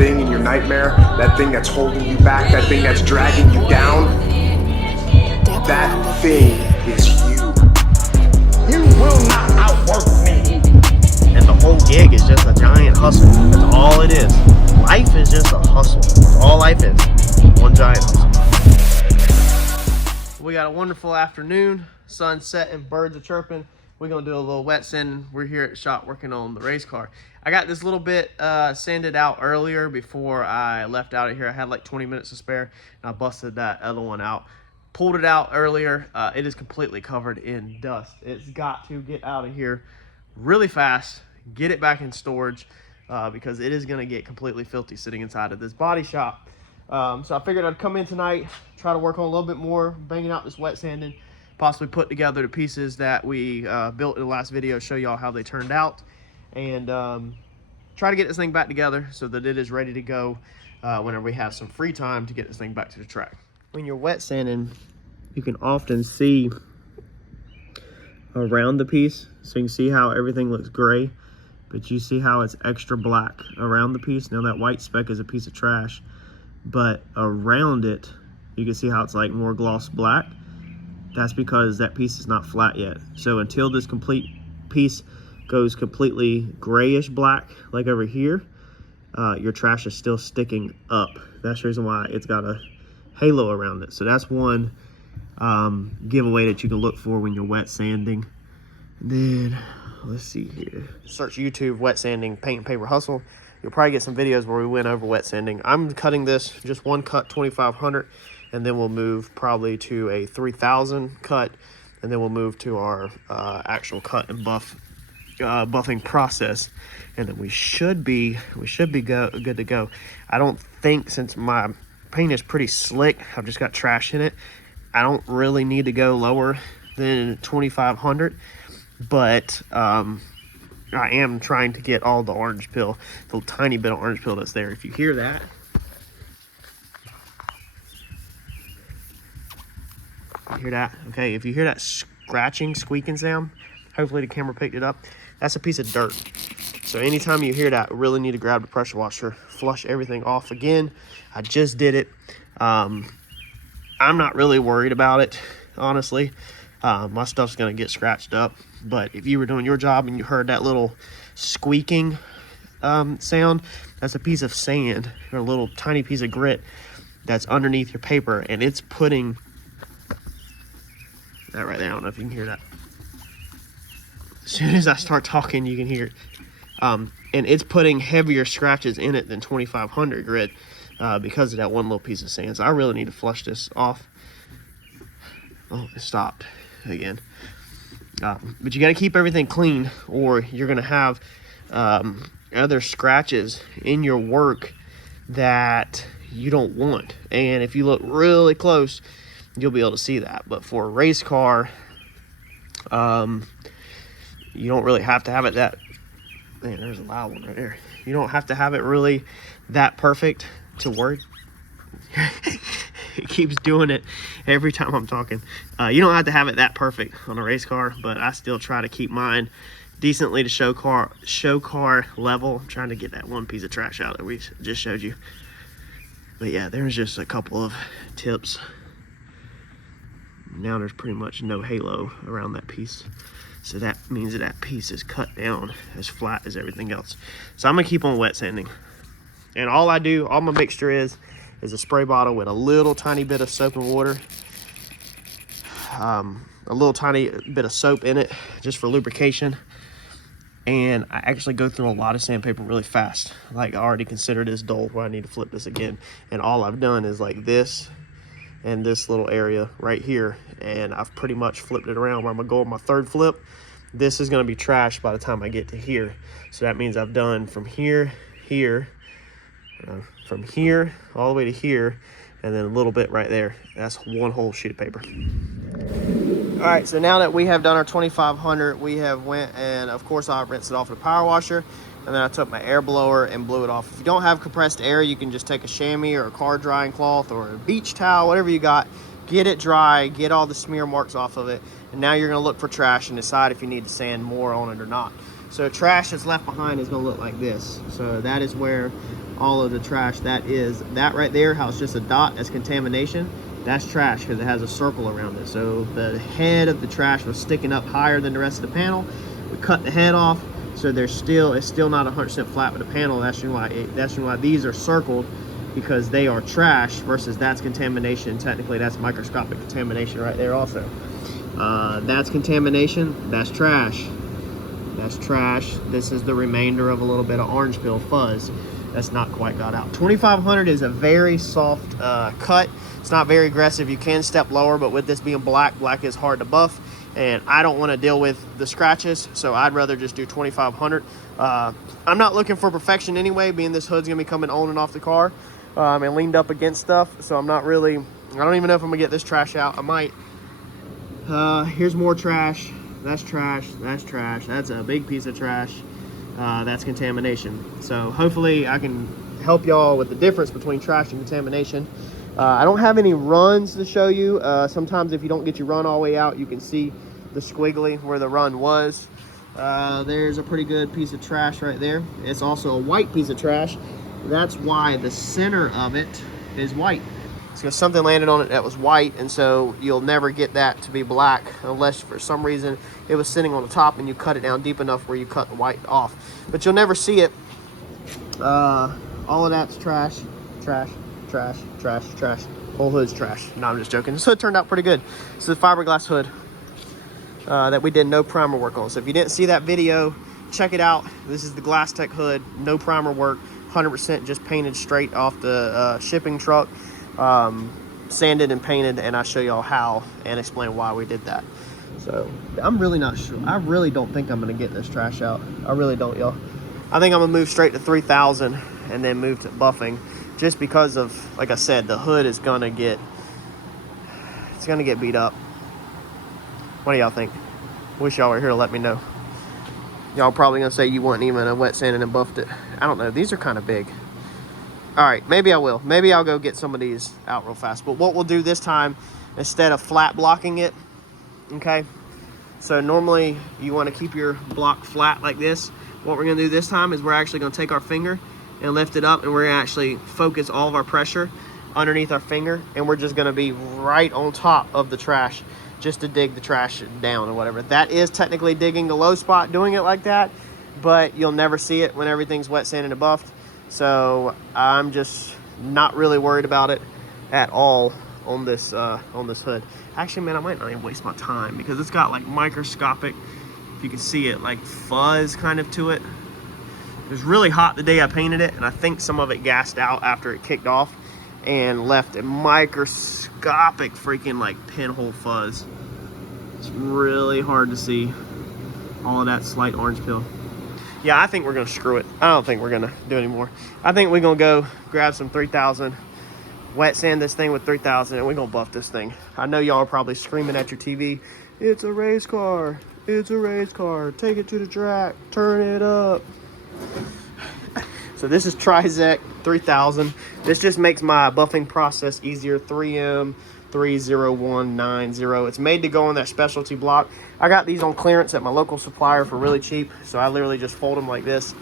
thing in your nightmare, that thing that's holding you back, that thing that's dragging you down, that thing is you. You will not outwork me. And the whole gig is just a giant hustle. That's all it is. Life is just a hustle. That's all life is. One giant hustle. We got a wonderful afternoon. Sun setting, birds are chirping. We're gonna do a little wet sanding. We're here at the shop working on the race car. I got this little bit sanded out earlier before I left out of here. I had like 20 minutes to spare, and I busted that other one out. Pulled it out earlier. It is completely covered in dust. It's got to get out of here really fast, get it back in storage, because it is gonna get completely filthy sitting inside of this body shop. So I figured I'd come in tonight, try to work on a little bit more, banging out this wet sanding, possibly put together the pieces that we built in the last video, show y'all how they turned out, and try to get this thing back together so that it is ready to go whenever we have some free time to get this thing back to the track. When you're wet sanding, you can often see around the piece, so you can see how everything looks gray, but you see how it's extra black around the piece. Now that white speck is a piece of trash, but around it you can see how it's like more gloss black. That's because that piece is not flat yet. So until this complete piece goes completely grayish black like over here, your trash is still sticking up. That's the reason why it's got a halo around it. So that's one giveaway that you can look for when you're wet sanding. And then let's see here, search YouTube wet sanding paint and paper hustle. You'll probably get some videos where we went over wet sanding. I'm cutting this just one cut 2500, and then we'll move probably to a 3000 cut, and then we'll move to our actual cut and buffing process, and then we should be good to go. I don't think, since my paint is pretty slick, I've just got trash in it, I don't really need to go lower than 2500, but I am trying to get all the orange peel, the little tiny bit of orange peel that's there. If you hear that, okay, if you hear that scratching, squeaking sound, hopefully the camera picked it up, that's a piece of dirt. So anytime you hear that, really need to grab the pressure washer, flush everything off again. I just did it. I'm not really worried about it, honestly. My stuff's gonna get scratched up, but if you were doing your job and you heard that little squeaking sound, that's a piece of sand or a little tiny piece of grit that's underneath your paper, and it's putting that right there. I don't know if you can hear that. As soon as I start talking, you can hear it. And it's putting heavier scratches in it than 2500 grit because of that one little piece of sand. So I really need to flush this off. Oh, it stopped again. But you got to keep everything clean, or you're going to have other scratches in your work that you don't want. And if you look really close, you'll be able to see that. But for a race car, you don't really have to have it that, man, there's a loud one right there. You don't have to have it really that perfect to work. It keeps doing it every time I'm talking. You don't have to have it that perfect on a race car, but I still try to keep mine decently to show car level. I'm trying to get that one piece of trash out that we just showed you. But yeah, there's just a couple of tips. Now there's pretty much no halo around that piece. So that means that piece is cut down as flat as everything else. So I'm gonna keep on wet sanding. And all my mixture is a spray bottle with a little tiny bit of soap and water. A little tiny bit of soap in it just for lubrication. And I actually go through a lot of sandpaper really fast. Like, I already consider this dull where I need to flip this again. And all I've done is like this and this little area right here, and I've pretty much flipped it around where I'm gonna go on my third flip. This is gonna be trash by the time I get to here. So that means I've done from here, from here all the way to here, and then a little bit right there. That's one whole sheet of paper. All right, so now that we have done our 2500, we have went and of course I rinsed it off with a power washer, and then I took my air blower and blew it off. If you don't have compressed air, you can just take a chamois or a car drying cloth or a beach towel, whatever you got, get it dry, get all the smear marks off of it, and now you're gonna look for trash and decide if you need to sand more on it or not. So trash that's left behind is gonna look like this. So that is where all of the trash. That right there, how it's just a dot, that's contamination. That's trash because it has a circle around it. So the head of the trash was sticking up higher than the rest of the panel. We cut the head off, so it's still not 100% flat with the panel. That's why these are circled, because they are trash versus that's contamination. Technically, that's microscopic contamination right there also. That's contamination, that's trash. That's trash. This is the remainder of a little bit of orange peel fuzz that's not quite got out. 2500 is a very soft cut. It's not very aggressive. You can step lower, but with this being black is hard to buff, and I don't want to deal with the scratches, so I'd rather just do 2500. I'm not looking for perfection anyway, being this hood's gonna be coming on and off the car and leaned up against stuff, so I don't even know if I'm gonna get this trash out. I might. Here's more trash. That's trash, that's trash, that's a big piece of trash. That's contamination. So hopefully I can help y'all with the difference between trash and contamination. I don't have any runs to show you. Sometimes if you don't get your run all the way out, you can see the squiggly where the run was. There's a pretty good piece of trash right there. It's also a white piece of trash. That's why the center of it is white. It's because something landed on it that was white, and so you'll never get that to be black unless for some reason it was sitting on the top and you cut it down deep enough where you cut the white off. But you'll never see it. All of that's trash, trash, trash, trash, trash. Whole hood's trash. No, I'm just joking. This hood turned out pretty good. It's a fiberglass hood that we did no primer work on. So if you didn't see that video, check it out. This is the Glasstek hood, no primer work, 100% just painted straight off the shipping truck. Sanded and painted, and I show y'all how and explain why we did that. So I'm really not sure. I really don't think I'm gonna get this trash out. I really don't, y'all. I think I'm gonna move straight to 3000 and then move to buffing, just because of, like I said, the hood is gonna get beat up. What do y'all think? Wish y'all were here to let me know. Y'all probably gonna say you weren't even a wet sanded and buffed it. I don't know. These are kind of big. All right, maybe I will. Maybe I'll go get some of these out real fast. But what we'll do this time, instead of flat blocking it, okay? So normally you want to keep your block flat like this. What we're going to do this time is we're actually going to take our finger and lift it up, and we're going to actually focus all of our pressure underneath our finger, and we're just going to be right on top of the trash just to dig the trash down or whatever. That is technically digging the low spot doing it like that, but you'll never see it when everything's wet sanded and buffed. So I'm just not really worried about it at all on this hood. Actually, man, I might not even waste my time because it's got like microscopic, if you can see it, like fuzz kind of to it. It was really hot the day I painted it, and I think some of it gassed out after it kicked off and left a microscopic freaking like pinhole fuzz. It's really hard to see all of that slight orange peel. Yeah, I think we're gonna screw it. I don't think we're gonna do any more. I think we're gonna go grab some 3000, wet sand this thing with 3000, and we're gonna buff this thing. I know y'all are probably screaming at your TV, it's a race car, it's a race car, take it to the track, turn it up. So this is Trizec 3000. This just makes my buffing process easier. 3M 30190. It's made to go on that specialty block. I got these on clearance at my local supplier for really cheap, so I literally just fold them like this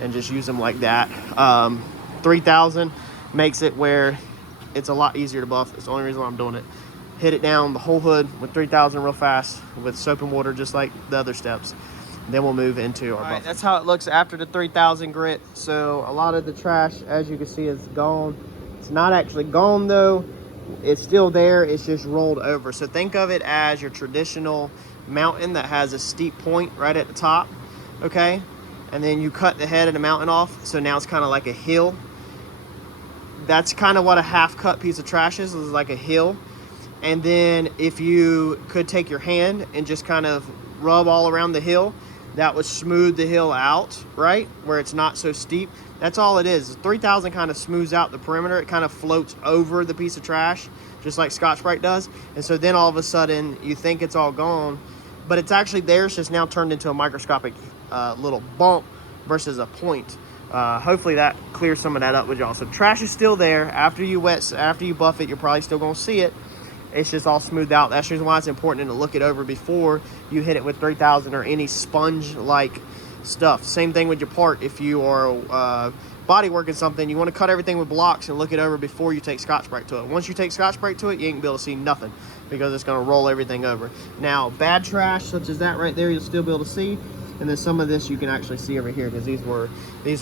and just use them like that. 3000 makes it where it's a lot easier to buff. It's the only reason why I'm doing it. Hit it down the whole hood with 3000 real fast with soap and water, just like the other steps. Then we'll move into our buff. That's how it looks after the 3000 grit. So a lot of the trash, as you can see, is gone. It's not actually gone though. It's still there, it's just rolled over. So think of it as your traditional mountain that has a steep point right at the top, okay? And then you cut the head of the mountain off, so now it's kind of like a hill. That's kind of what a half-cut piece of trash is like a hill. And then if you could take your hand and just kind of rub all around the hill, that would smooth the hill out, right? Where it's not so steep. That's all it is. 3000 kind of smooths out the perimeter. It kind of floats over the piece of trash, just like Scotch-Brite does. And so then all of a sudden, you think it's all gone, but it's actually there. It's just now turned into a microscopic little bump versus a point. Hopefully that clears some of that up with y'all. So trash is still there. After you buff it, you're probably still gonna see it. It's just all smoothed out. That's the reason why it's important to look it over before you hit it with 3000 or any sponge-like stuff. Same thing with your part. If you are body working something, you want to cut everything with blocks and look it over before you take Scotch-Brite to it. Once you take Scotch-Brite to it, you ain't gonna be able to see nothing because it's going to roll everything over. Now, bad trash such as that right there, you'll still be able to see. And then some of this you can actually see over here because these were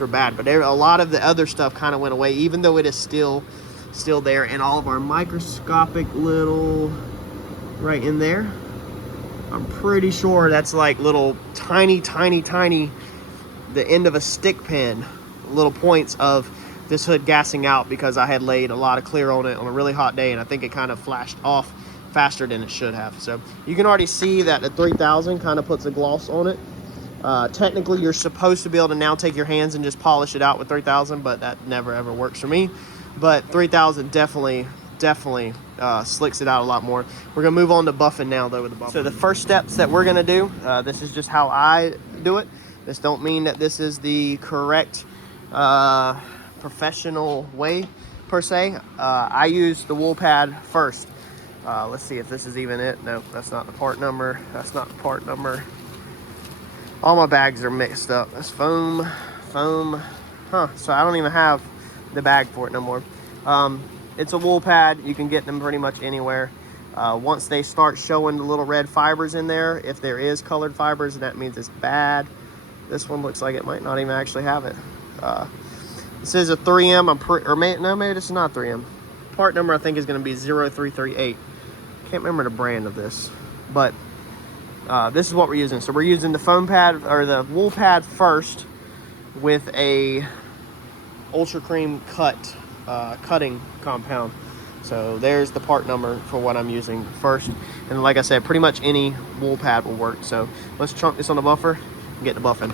bad. But a lot of the other stuff kind of went away, even though it is still there. And all of our microscopic little right in there, I'm pretty sure that's like little tiny, the end of a stick pin, little points of this hood gassing out because I had laid a lot of clear on it on a really hot day, and I think it kind of flashed off faster than it should have. So you can already see that the 3000 kind of puts a gloss on it. Technically, you're supposed to be able to now take your hands and just polish it out with 3000, but that never ever works for me. But 3000 definitely slicks it out a lot more. We're gonna move on to buffing now though with the buffer. So the first steps that we're gonna do, this is just how I do it. This don't mean that this is the correct professional way per se. I use the wool pad first. Let's see if this is even it. Nope, that's not the part number. That's not the part number. All my bags are mixed up. That's foam. So I don't even have the bag for it no more. It's a wool pad. You can get them pretty much anywhere. Once they start showing the little red fibers in there, if there is colored fibers, that means it's bad. This one looks like it might not even actually have it. This is a 3M. Maybe this is not 3M. Part number I think is going to be 0338. Can't remember the brand of this, but this is what we're using. So we're using the foam pad or the wool pad first with a ultra cream cutting compound. So there's the part number for what I'm using first. And like I said, pretty much any wool pad will work. So let's chunk this on the buffer and get the buffing.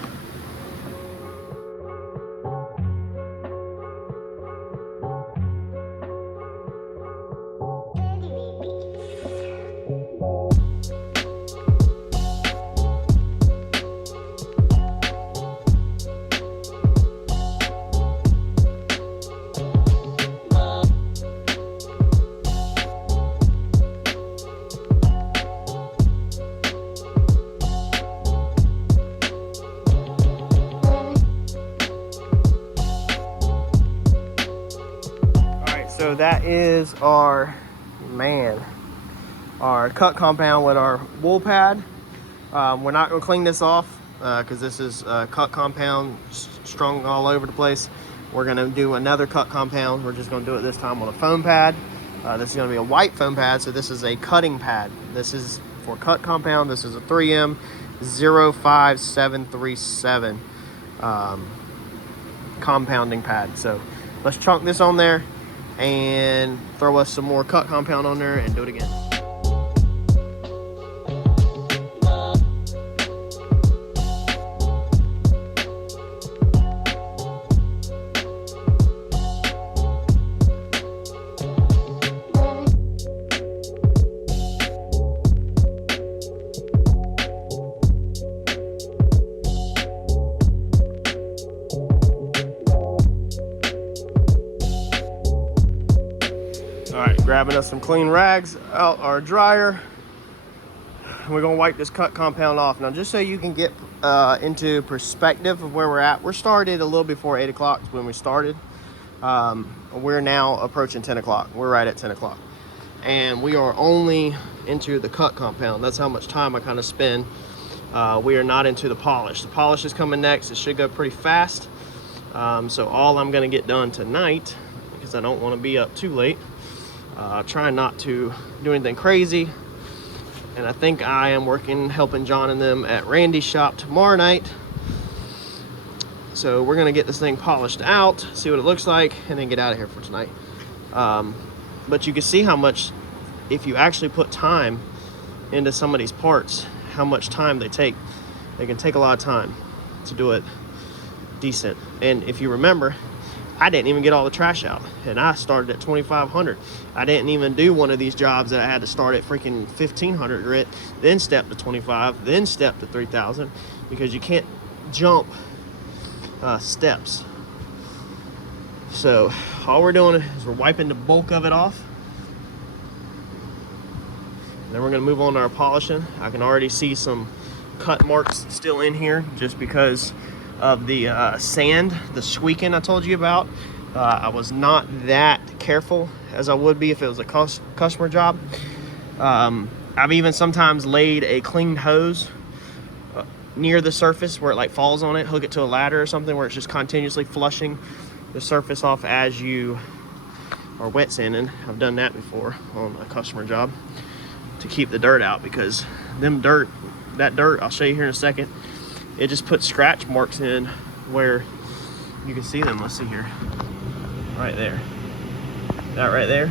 So that is our cut compound with our wool pad. We're not going to clean this off because this is cut compound strung all over the place. We're going to do another cut compound. We're just going to do it this time on a foam pad. This is going to be a white foam pad, so this is a cutting pad. This is for cut compound. This is a 3M 05737 compounding pad. So let's chunk this on there and throw us some more cut compound on there and do it again. All right, grabbing us some clean rags out our dryer. We're gonna wipe this cut compound off. Now, just so you can get into perspective of where we're at, we're started a little before 8 o'clock when we started. We're now approaching 10 o'clock. We're right at 10 o'clock. And we are only into the cut compound. That's how much time I kind of spend. We are not into the polish. The polish is coming next. It should go pretty fast. So all I'm gonna get done tonight, because I don't wanna be up too late, trying not to do anything crazy, and I think I am helping John and them at Randy's shop tomorrow night. So we're gonna get this thing polished out, see what it looks like, and then get out of here for tonight. But you can see how much, if you actually put time into some of these parts, how much time they take. They can take a lot of time to do it decent. And if you remember, I didn't even get all the trash out, and I started at 2,500. I didn't even do one of these jobs that I had to start at freaking 1,500 grit, then step to 25, then step to 3,000, because you can't jump steps. So all we're doing is we're wiping the bulk of it off, and then we're going to move on to our polishing. I can already see some cut marks still in here just because of the sand, the squeaking I told you about. I was not that careful as I would be if it was a customer job. I've even sometimes laid a clean hose near the surface where it like falls on it, hook it to a ladder or something where it's just continuously flushing the surface off as you are wet sanding. I've done that before on a customer job to keep the dirt out, because that dirt, I'll show you here in a second, it just puts scratch marks in where you can see them. Let's see here, right there, that right there.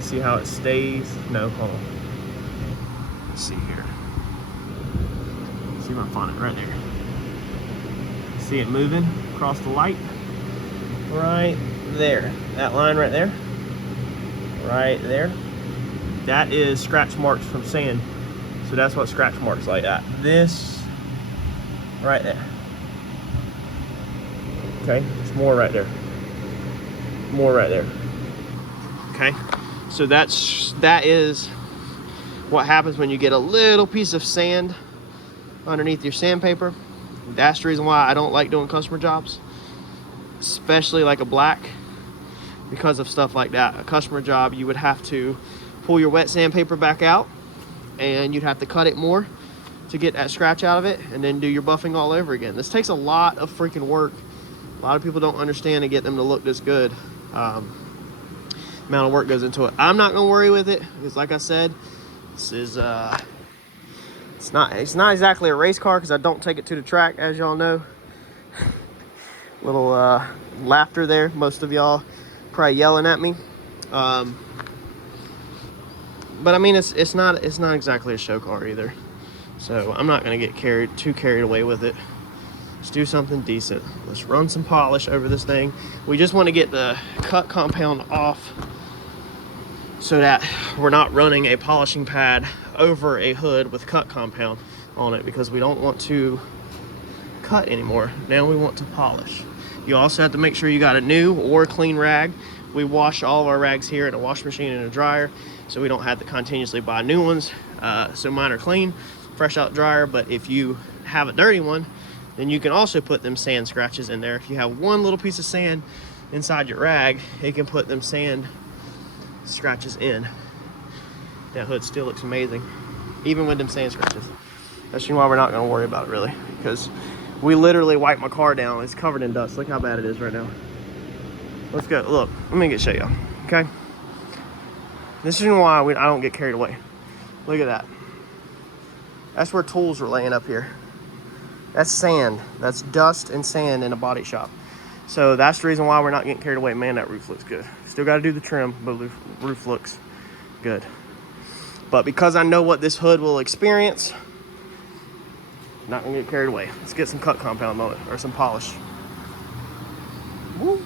See how it stays? No, hold on. Let's see here. See if I can find it right there. See it moving across the light? Right there. That line right there. Right there. That is scratch marks from sand. So that's what scratch marks like that. This right there. Okay, there's more right there. More right there. Okay. So that is what happens when you get a little piece of sand underneath your sandpaper. That's the reason why I don't like doing customer jobs, especially like a black, because of stuff like that. A customer job, you would have to pull your wet sandpaper back out and you'd have to cut it more to get that scratch out of it, and then do your buffing all over again. This takes a lot of freaking work. A lot of people don't understand to get them to look this good. Amount of work goes into it. I'm not gonna worry with it because, like I said, this is it's not exactly a race car because I don't take it to the track, as y'all know. Little laughter there. Most of y'all probably yelling at me. But I mean, it's not exactly a show car either. So I'm not gonna get too carried away with it. Let's do something decent. Let's run some polish over this thing. We just want to get the cut compound off so that we're not running a polishing pad over a hood with cut compound on it, because we don't want to cut anymore. Now we want to polish. You also have to make sure you got a new or clean rag. We wash all of our rags here in a wash machine and a dryer, so we don't have to continuously buy new ones. So mine are clean, fresh out dryer. But if you have a dirty one, then you can also put them sand scratches in there. If you have one little piece of sand inside your rag, it can put them sand scratches in. That hood still looks amazing, even with them sand scratches. That's why we're not gonna worry about it really, because we literally wiped my car down. It's covered in dust. Look how bad it is right now. Let's go. Look, let me show y'all. Okay, this is why I don't get carried away. Look at that. That's where tools were laying up here. That's sand. That's dust and sand in a body shop. So that's the reason why we're not getting carried away. Man, that roof looks good. Still got to do the trim, but the roof looks good. But because I know what this hood will experience, I'm not gonna get carried away. Let's get some cut compound on it, or some polish. Woo.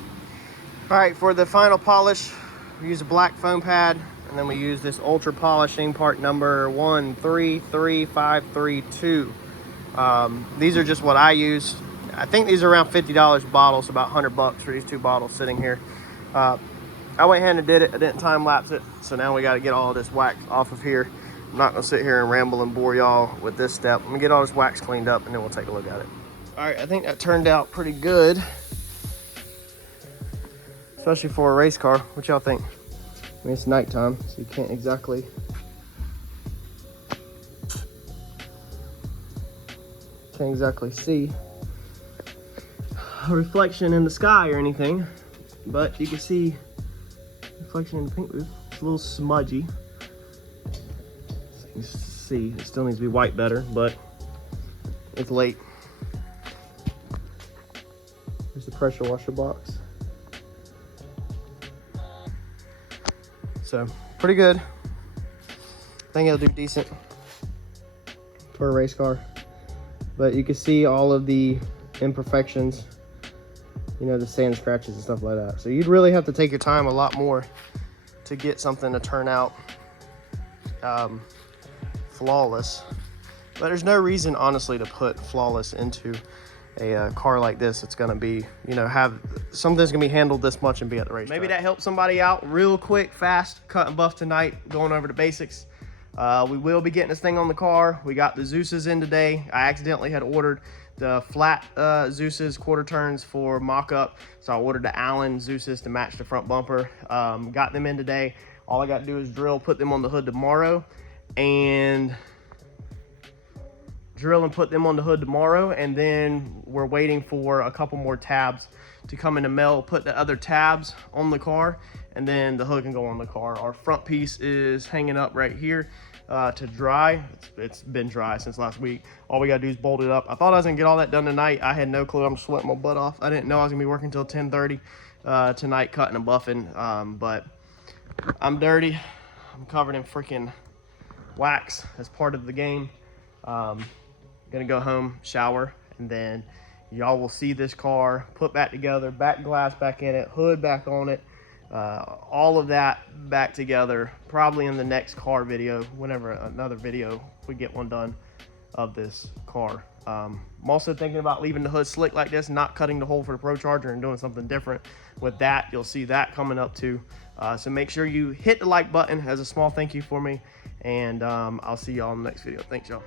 All right, for the final polish, we use a black foam pad, and then we use this ultra polishing part number 133532. These are just what I use. I think these are around $50 bottles, about $100 for these two bottles sitting here. I went ahead and did it. I didn't time lapse it, so now we got to get all this wax off of here. I'm not gonna sit here and ramble and bore y'all with this step. Let me get all this wax cleaned up and then we'll take a look at it. All right, I think that turned out pretty good, especially for a race car. What y'all think? I mean, it's nighttime, so you can't exactly see a reflection in the sky or anything, but you can see reflection in the paint booth. It's a little smudgy. So you can see it still needs to be white better, but it's late. There's the pressure washer box. So pretty good. I think it'll do decent for a race car. But you can see all of the imperfections, you know, the sand scratches and stuff like that. So you'd really have to take your time a lot more to get something to turn out flawless. But there's no reason, honestly, to put flawless into a car like this. It's gonna be, you know, have something's gonna be handled this much and be at the racetrack. Maybe that helps somebody out real quick, fast, cut and buff tonight, going over the basics. We will be getting this thing on the car. We got the Zeus's in today. I accidentally had ordered the flat Zeus's quarter turns for mock-up, so I ordered the Allen Zeus's to match the front bumper. Got them in today. All I got to do is put them on the hood tomorrow, and put them on the hood tomorrow, and then we're waiting for a couple more tabs to come in the mail, put the other tabs on the car, and then the hood can go on the car. Our front piece is hanging up right here to dry. It's been dry since last week. All we gotta do is bolt it up. I thought I was gonna get all that done tonight. I had no clue. I'm sweating my butt off. I didn't know I was gonna be working until 10:30 tonight, cutting and buffing, but I'm dirty. I'm covered in freaking wax as part of the game. Gonna go home, shower, and then y'all will see this car put back together, back glass back in it, hood back on it, all of that back together, probably in the next car video, whenever another video we get one done of this car. I'm also thinking about leaving the hood slick like this, not cutting the hole for the Procharger and doing something different with that. You'll see that coming up too. So make sure you hit the like button as a small thank you for me, and I'll see y'all in the next video. Thanks, y'all.